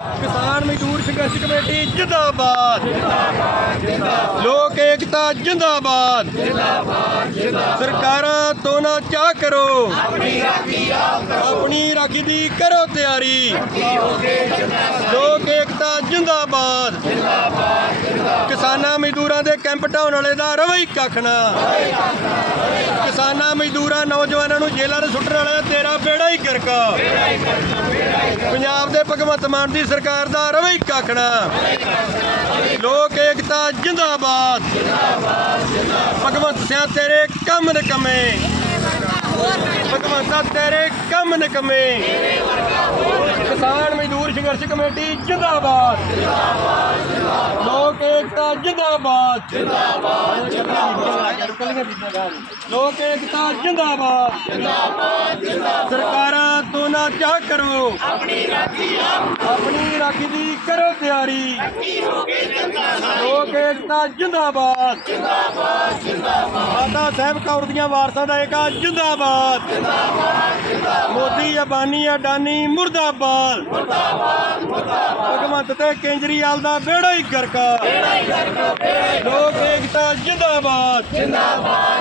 ਕਿਸਾਨ ਮਜ਼ਦੂਰ ਸੰਘਰਸ਼ ਕਮੇਟੀ ਜਿੰਦਾਬਾਦ। ਜਿੰਦਾਬਾਦ ਜਿੰਦਾਬਾਦ ਲੋਕ ਏਕਤਾ ਜਿੰਦਾਬਾਦ। ਜਿੰਦਾਬਾਦ ਜਿੰਦਾਬਾਦ ਸਰਕਾਰਾਂ ਤੋਂ ਨਾ ਚਾਹ ਕਰੋ। ਆਪਣੀ ਰਾਖੀ ਆਪ ਆਪਣੀ ਰਾਖੀ ਦੀ ਕਰੋ ਤਿਆਰੀ। ਲੋਕ ਏਕਤਾ ਜਿੰਦਾਬਾਦ। ਜਿੰਦਾਬਾਦ ਜਿੰਦਾਬਾਦ ਕਿਸਾਨਾਂ ਮਜ਼ਦੂਰਾਂ ਦੇ ਕੈਂਪ ਢਾਉਣ ਵਾਲੇ ਦਾ ਰਵਈ ਕੱਖ ਕਿਸਾਨਾਂ ਮਜ਼ਦੂਰਾਂ, ਨੌਜਵਾਨਾਂ ਨੂੰ ਜੇਲ੍ਹਾਂ 'ਚ ਸੁੱਟਣ ਵਾਲੇ ਤੇਰਾ ਬੇੜਾ ਹੀ ਕਰਕਾ ਪੰਜਾਬ ਦੇ ਭਗਵੰਤ ਮਾਨ ਦੀ ਸਰਕਾਰ ਦਾ ਰਵਈ ਕੱਖਣਾ। ਲੋਕ ਏਕਤਾ ਜਿੰਦਾਬਾਦ। ਜਿੰਦਾਬਾਦ ਭਗਵੰਤ ਸਿਆ ਤੇਰੇ ਕੰਮ ਨਿਕਮੇ ਤੇਰੇ ਕੰਮ ਨਿਕਮੇ ਕਿਸਾਨ ਮਜ਼ਦੂਰ ਸੰਘਰਸ਼ ਕਮੇਟੀ, ਜਿੰਦਾਬਾਦ। ਲੋਕ ਏਕਤਾ, ਜਿੰਦਾਬਾਦ। ਜਿੰਦਾਬਾਦ ਲੋਕ ਏਕਤਾ, ਜਿੰਦਾਬਾਦ। ਸਰਕਾਰਾਂ ਤੋਂ ਨਾ ਚਾਹ ਕਰੋ। ਆਪਣੀ ਰਾਖੀ ਆਪਣੀ ਰਾਖੀ ਦੀ ਕਰੋ ਤਿਆਰੀ। ਲੋਕ ਏਕਤਾ ਜਿੰਦਾਬਾਦ। ਜਿੰਦਾਬਾਦ ਜਿੰਦਾਬਾਦ। ਮਾਤਾ ਸਾਹਿਬ ਕੌਰ ਦੀਆਂ ਵਾਰਸਾਂ ਦਾ ਏਕਾ ਜਿੰਦਾਬਾਦ ਜਿੰਦਾਬਾਦ ਜਿੰਦਾਬਾਦ। ਮੋਦੀ, ਅਬਾਨੀ, ਅਡਾਨੀ, ਮੁਰਦਾਬਾਦ। ਮੁਰਦਾਬਾਦ ਮੁਰਦਾਬਾਦ ਭਗਵੰਤ ਤੇ ਕੇਜਰੀਵਾਲ ਦਾ ਬੇੜਾ ਹੀ ਗਰਕਾ। ਬੇੜਾ ਹੀ ਗਰਕਾ ਲੋਕ ਏਕਤਾ ਜਿੰਦਾਬਾਦ।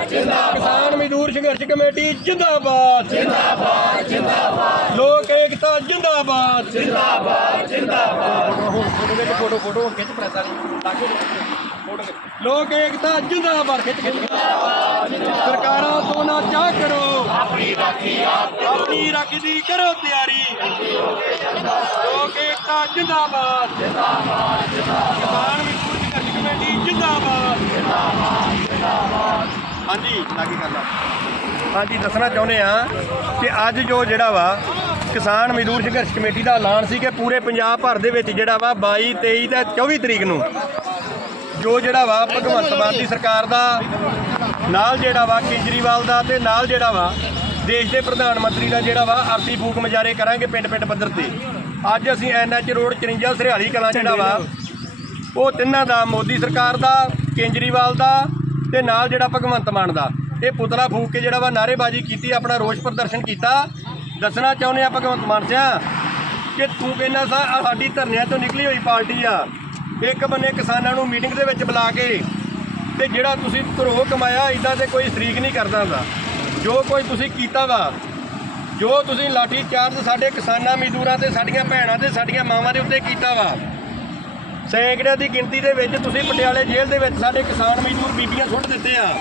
ਕਿਸਾਨ ਮਜ਼ਦੂਰ ਸੰਘਰਸ਼ ਕਮੇਟੀ ਜਿੰਦਾਬਾਦ। ਜਿੰਦਾਬਾਦ ਜਿੰਦਾਬਾਦ ਲੋਕ ਏਕਤਾ ਜਿੰਦਾਬਾਦ ਜਿੰਦਾਬਾਦ ਜਿੰਦਾਬਾਦ। ਫੋਟੋ ਵਿੱਚ ਫੋਟੋ ਫੋਟੋ ਖਿੱਚ ਪ੍ਰੈਸ ਵਾਲੀ ਲਾਗੇ ਫੋਟੋ ਖਿੱਚ। ਲੋਕ ਏਕਤਾ ਜਿੰਦਾਬਾਦ ਖਿੱਚ ਖਿੱਚ ਸਰਕਾਰਾਂ ਤੋਂ ਨਾ ਚਾਹ ਕਰੋ। ਆਪਣੀ ਰਾਖੀ ਆਪਣੀ ਰਾਖੀ ਦੀ ਕਰੋ ਤਿਆਰੀ। ਲੋਕ ਏਕਤਾ ਜਿੰਦਾਬਾਦ। ਜਿੰਦਾਬਾਦ ਜਿੰਦਾਬਾਦ ਕਿਸਾਨ ਮਜ਼ਦੂਰ ਸੰਘਰਸ਼ ਕਮੇਟੀ ਜਿੰਦਾਬਾਦ। ਹਾਂਜੀ ਲਾਗੇ ਕਰ ਲਾ ਹਾਂਜੀ ਦੱਸਣਾ ਚਾਹੁੰਦੇ ਆ ਕਿ ਅੱਜ ਜੋ ਜਿਹੜਾ ਵਾ ਕਿਸਾਨ ਮਜ਼ਦੂਰ ਸੰਘਰਸ਼ ਕਮੇਟੀ ਦਾ ਐਲਾਨ ਸੀ ਕਿ ਪੂਰੇ ਪੰਜਾਬ ਭਰ ਦੇ ਵਿੱਚ ਜਿਹੜਾ ਵਾ 22 23 ਤੇ 24 ਤਰੀਕ ਨੂੰ ਜੋ ਜਿਹੜਾ ਵਾ ਭਗਵੰਤ ਮਾਨ ਦੀ ਸਰਕਾਰ ਦਾ, ਨਾਲ ਜਿਹੜਾ ਵਾ ਕੇਜਰੀਵਾਲ ਦਾ ਤੇ ਨਾਲ ਜਿਹੜਾ ਵਾ ਦੇਸ਼ ਦੇ ਪ੍ਰਧਾਨ ਮੰਤਰੀ ਦਾ ਜਿਹੜਾ ਵਾ ਅਰਥੀ ਫੂਕ ਮਜਾਰੇ ਕਰਾਂਗੇ ਪਿੰਡ ਪਿੰਡ ਪੱਧਰ ਤੇ। ਅੱਜ ਅਸੀਂ ਐਨਐਚ ਰੋਡ 54 ਸਰਿਆਲੀ ਕਲਾਂ ਜਿਹੜਾ ਵਾ, ਉਹ ਤਿੰਨਾਂ ਦਾ, ਮੋਦੀ ਸਰਕਾਰ ਦਾ, ਕੇਜਰੀਵਾਲ ਦਾ ਤੇ ਨਾਲ ਜਿਹੜਾ ਭਗਵੰਤ ਮਾਨ ਦਾ। ਇਹ ਪੁਤਲਾ ਫੂਕ ਕੇ ਜਿਹੜਾ ਵਾ ਨਾਅਰੇਬਾਜ਼ੀ ਕੀਤੀ, ਆਪਣਾ ਰੋਸ ਪ੍ਰਦਰਸ਼ਨ ਕੀਤਾ। ਦੱਸਣਾ ਚਾਹੁੰਦੇ ਆ ਭਗਵੰਤ ਮਾਨ ਸਿਆ ਕਿ ਤੂੰ ਕਹਿੰਦਾ ਸਾ ਸਾਡੀ ਧਰਨਿਆਂ ਤੋਂ ਨਿਕਲੀ ਹੋਈ ਪਾਰਟੀ ਆ। ਇੱਕ ਬੰਨੇ ਕਿਸਾਨਾਂ ਨੂੰ ਮੀਟਿੰਗ ਦੇ ਵਿੱਚ ਬੁਲਾ ਕੇ ਤੇ ਜਿਹੜਾ ਤੁਸੀਂ ਧਰੋਹ ਕਮਾਇਆ ਇਦਾਂ ਤੇ ਕੋਈ ਸ਼ਰੀਕ ਨਹੀਂ ਕਰਦਾ ਹੁੰਦਾ ਜੋ ਕੋਈ ਤੁਸੀਂ ਕੀਤਾ ਵਾ, ਜੋ ਤੁਸੀਂ ਲਾਠੀ ਚਾਰਜ ਸਾਡੇ ਕਿਸਾਨਾਂ ਮਜ਼ਦੂਰਾਂ ਤੇ, ਸਾਡੀਆਂ ਭੈਣਾਂ ਤੇ, ਸਾਡੀਆਂ ਮਾਵਾਂ ਦੇ ਉੱਤੇ ਕੀਤਾ ਵਾ, ਸੈਂਕੜਿਆਂ ਦੀ ਗਿਣਤੀ ਦੇ ਵਿੱਚ ਤੁਸੀਂ ਪਟਿਆਲੇ ਜੇਲ੍ਹ ਦੇ ਵਿੱਚ ਸਾਡੇ ਕਿਸਾਨ ਮਜ਼ਦੂਰ ਬੀਬੀਆਂ ਸੁੱਟ ਦਿੱਤੇ ਆ।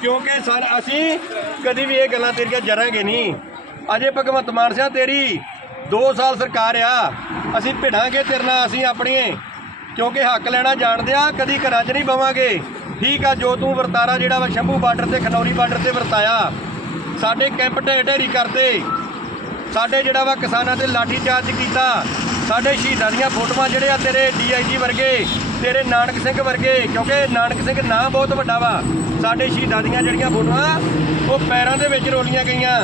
ਕਿਉਂਕਿ ਸਰ, ਅਸੀਂ ਕਦੀ ਵੀ ਇਹ ਗੱਲਾਂ ਤੇਰੀਆਂ ਜਰਾਂਗੇ ਨਹੀਂ। ਅਜੇ ਭਗਵੰਤ ਮਾਨ ਸਿਆ ਤੇਰੀ 2 ਸਾਲ ਸਰਕਾਰ ਆ। ਅਸੀਂ ਭਿੜਾਂਗੇ ਤੇਰੇ ਨਾਲ, ਅਸੀਂ ਆਪਣੀਆਂ ਕਿਉਂਕਿ ਹੱਕ ਲੈਣਾ ਜਾਣਦੇ ਆ, ਕਦੀ ਘਰਾਂ 'ਚ ਨਹੀਂ ਬਵਾਂਗੇ। ਠੀਕ ਆ, ਜੋ ਤੂੰ ਵਰਤਾਰਾ ਜਿਹੜਾ ਵਾ ਸ਼ੰਭੂ ਬਾਰਡਰ ਤੇ, ਖਨੌਰੀ ਬਾਰਡਰ ਤੇ ਵਰਤਾਇਆ। ਸਾਡੇ ਕੈਂਪ ਢਹਿ ਢੇਰੀ ਕਰਦੇ। ਸਾਡੇ ਜਿਹੜਾ ਵਾ ਕਿਸਾਨਾਂ ਤੇ ਲਾਠੀ ਚਾਰਜ ਕੀਤਾ। ਸਾਡੇ ਸ਼ਹੀਦਾਂ ਦੀਆਂ ਫੋਟੋਆਂ ਜਿਹੜੇ ਆ ਤੇਰੇ ਡੀਆਈਜੀ ਵਰਗੇ। ਤੇਰੇ ਨਾਨਕ ਸਿੰਘ ਵਰਗੇ, ਕਿਉਂਕਿ ਨਾਨਕ ਸਿੰਘ ਨਾਂ ਬਹੁਤ ਵੱਡਾ ਵਾ। ਸਾਡੇ ਸ਼ਹੀਦਾਂ ਦੀਆਂ ਜਿਹੜੀਆਂ ਫੋਟੋਆਂ, ਉਹ ਪੈਰਾਂ ਦੇ ਵਿੱਚ ਰੋਲੀਆਂ ਗਈਆਂ।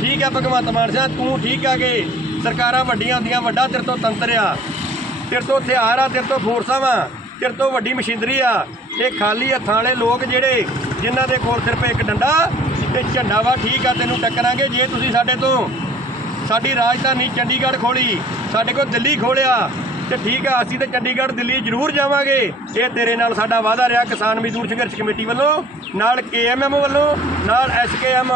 ਠੀਕ ਆ ਭਗਵੰਤ ਮਾਨ ਸਾਹਿਬ, ਤੂੰ ਠੀਕ ਆ ਗਏ। ਸਰਕਾਰਾਂ ਵੱਡੀਆਂ ਹੁੰਦੀਆਂ, ਵੱਡਾ ਤੇਰੇ ਤੋਂ ਤੰਤਰ ਆ। ਤੇਰੇ ਤੋਂ ਹਥਿਆਰ ਆ, ਤੇਰੇ ਤੋਂ ਫੋਰਸਾਂ ਵਾ। ਤੇਰੇ ਤੋਂ ਵੱਡੀ ਮਸ਼ੀਨਰੀ ਆ। ਇਹ ਖਾਲੀ ਹੱਥਾਂ ਵਾਲੇ ਲੋਕ ਜਿਹੜੇ, ਜਿਨ੍ਹਾਂ ਦੇ ਕੋਲ ਸਿਰਫ ਇੱਕ ਡੰਡਾ, ਤੇ ਝੰਡਾ ਵਾ, ਠੀਕ ਆ, ਤੈਨੂੰ ਟੱਕਰਾਂਗੇ ਜੇ ਤੁਸੀਂ ਸਾਡੇ ਤੋਂ। ਸਾਡੀ ਰਾਜਧਾਨੀ ਚੰਡੀਗੜ੍ਹ ਖੋਲੀ, ਸਾਡੇ ਕੋਲ ਦਿੱਲੀ ਖੋਲਿਆ। ਤੇ ਠੀਕ ਆ, ਅਸੀਂ ਤੇ ਚੰਡੀਗੜ੍ਹ, ਦਿੱਲੀ ਜ਼ਰੂਰ ਜਾਵਾਂਗੇ। ਇਹ ਤੇਰੇ ਨਾਲ ਸਾਡਾ ਵਾਅਦਾ ਰਿਹਾ ਕਿਸਾਨ ਮਜ਼ਦੂਰ ਸੰਘਰਸ਼ ਕਮੇਟੀ ਵੱਲੋਂ, ਨਾਲ ਕੇਐਮਐਮ ਵੱਲੋਂ, ਨਾਲ ਐਸਕੇਐਮ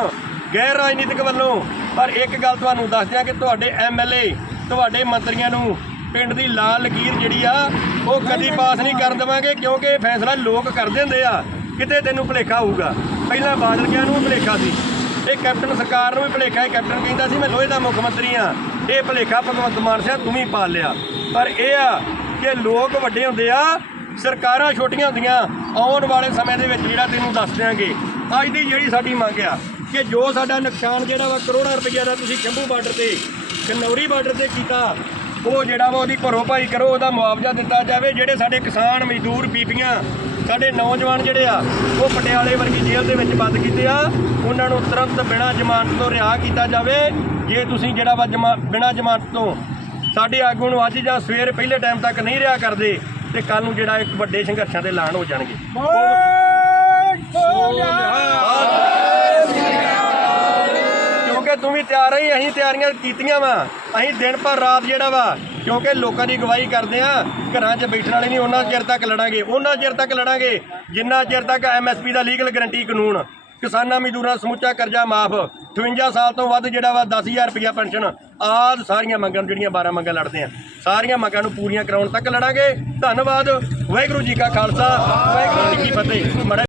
ਗੈਰ ਰਾਜਨੀਤਿਕ ਵੱਲੋਂ। ਪਰ ਇੱਕ ਗੱਲ ਤੁਹਾਨੂੰ ਦੱਸ ਦਿਆਂ ਕਿ ਤੁਹਾਡੇ ਐਮਐਲਏ ਤੁਹਾਡੇ ਮੰਤਰੀਆਂ ਨੂੰ ਪਿੰਡ ਦੀ ਲਾਲ ਲਕੀਰ ਜਿਹੜੀ ਆ, ਉਹ ਕਦੀ ਪਾਸ ਨਹੀਂ ਕਰਨ ਦੇਵਾਂਗੇ, ਕਿਉਂਕਿ ਇਹ ਫੈਸਲਾ ਲੋਕ ਕਰਦੇ ਹੁੰਦੇ ਆ। ਕਿਤੇ ਤੈਨੂੰ ਭੁਲੇਖਾ ਹੋਊਗਾ। ਪਹਿਲਾਂ ਬਾਦਲ ਗਿਆ ਨੂੰ ਭੁਲੇਖਾ ਸੀ। ਇਹ ਕੈਪਟਨ ਸਰਕਾਰ ਨੂੰ ਵੀ ਭੁਲੇਖਾ ਹੈ ਕੈਪਟਨ ਕਹਿੰਦਾ ਸੀ, ਮੈਂ ਲੋਹੇ ਦਾ ਮੁੱਖ ਮੰਤਰੀ ਆ ਇਹ ਭੁਲੇਖਾ ਭਗਵੰਤ ਮਾਨ ਸਿੰਘ ਤੂੰ ਵੀ ਪਾ ਲਿਆ। ਪਰ ਇਹ ਆ ਕਿ ਲੋਕ ਵੱਡੇ ਹੁੰਦੇ ਆ, ਸਰਕਾਰਾਂ ਛੋਟੀਆਂ ਹੁੰਦੀਆਂ, ਆਉਣ ਵਾਲੇ ਸਮੇਂ ਦੇ ਵਿੱਚ ਜਿਹੜਾ ਤੈਨੂੰ ਦੱਸ ਦਿਆਂਗੇ। ਅੱਜ ਦੀ ਜਿਹੜੀ ਸਾਡੀ ਮੰਗ ਆ ਕਿ ਜੋ ਸਾਡਾ ਨੁਕਸਾਨ ਜਿਹੜਾ ਵਾ ਕਰੋੜਾਂ ਰੁਪਈਆ ਦਾ ਤੁਸੀਂ ਸ਼ੰਭੂ ਬਾਰਡਰ ਤੇ ਕਨੌਰੀ ਬਾਰਡਰ ਤੇ ਕੀਤਾ, ਉਹ ਜਿਹੜਾ ਵਾ ਉਹਦੀ ਭਰੋ ਭਾਈ ਕਰੋ, ਉਹਦਾ ਮੁਆਵਜ਼ਾ ਦਿੱਤਾ ਜਾਵੇ, ਜਿਹੜੇ ਸਾਡੇ ਕਿਸਾਨ, ਮਜ਼ਦੂਰ, ਬੀਬੀਆਂ, ਸਾਡੇ ਨੌਜਵਾਨ ਜਿਹੜੇ ਆ, ਉਹ ਪਟਿਆਲੇ ਵਰਗੀ ਜੇਲ੍ਹ ਦੇ ਵਿੱਚ ਬੰਦ ਕੀਤੇ ਆ। ਉਹਨਾਂ ਨੂੰ ਤੁਰੰਤ ਬਿਨਾਂ ਜ਼ਮਾਨਤ ਤੋਂ ਰਿਹਾ ਕੀਤਾ ਜਾਵੇ। ਜੇ ਤੁਸੀਂ ਜਿਹੜਾ ਵਾ ਜਮਾ- ਬਿਨਾਂ ਜ਼ਮਾਨਤ ਤੋਂ ਸਾਡੇ ਆਗੂ ਨੂੰ ਅੱਜ ਜਾਂ ਸਵੇਰ ਪਹਿਲੇ ਟਾਈਮ ਤੱਕ ਨਹੀਂ ਰਿਹਾ ਕਰਦੇ ਤੇ ਕੱਲ ਨੂੰ ਜਿਹੜਾ ਇੱਕ ਵੱਡੇ ਸੰਘਰਸ਼ਾਂ ਦੇ ਐਲਾਨ ਹੋ ਜਾਣਗੇ। ਕਿਉਂਕਿ ਤੂੰ ਵੀ ਤਿਆਰ ਰਹੀ, ਅਸੀਂ ਤਿਆਰੀਆਂ ਕੀਤੀਆਂ ਵਾ। ਅਸੀਂ ਦਿਨ ਪਰ ਰਾਤ ਜਿਹੜਾ ਵਾ, ਕਿਉਂਕਿ ਲੋਕਾਂ ਦੀ ਗਵਾਹੀ ਕਰਦੇ ਆ, ਘਰਾਂ 'ਚ ਬੈਠਣ ਵਾਲੇ ਨਹੀਂ, ਉਹਨਾਂ ਚਿਰ ਤੱਕ ਲੜਾਂਗੇ। ਉਹਨਾਂ ਚਿਰ ਤੱਕ ਲੜਾਂਗੇ, ਜਿੰਨਾ ਚਿਰ ਤੱਕ ਐਮਐਸਪੀ ਦਾ ਲੀਗਲ ਗਰੰਟੀ ਕਾਨੂੰਨ, ਕਿਸਾਨਾਂ ਮਜ਼ਦੂਰਾਂ ਸਮੁੱਚਾ ਕਰਜ਼ਾ ਮਾਫ 58 ਸਾਲ ਤੋਂ ਵੱਧ ਜਿਹੜਾ ਵਾ 10000 ਰੁਪਇਆ ਪੈਨਸ਼ਨ ਆਦ ਸਾਰੀਆਂ ਮੰਗਾਂ ਨੂੰ ਜਿਹੜੀਆਂ 12 ਮੰਗਾਂ ਲੜਦੇ ਆ। ਸਾਰੀਆਂ ਮੰਗਾਂ ਨੂੰ ਪੂਰੀਆਂ ਕਰਾਉਣ ਤੱਕ ਲੜਾਂਗੇ। ਧੰਨਵਾਦ। ਵਾਹਿਗੁਰੂ ਜੀ ਕਾ ਖਾਲਸਾ। ਵਾਹਿਗੁਰੂ ਜੀ ਕੀ ਫਤਿਹ। ਮਾੜਾ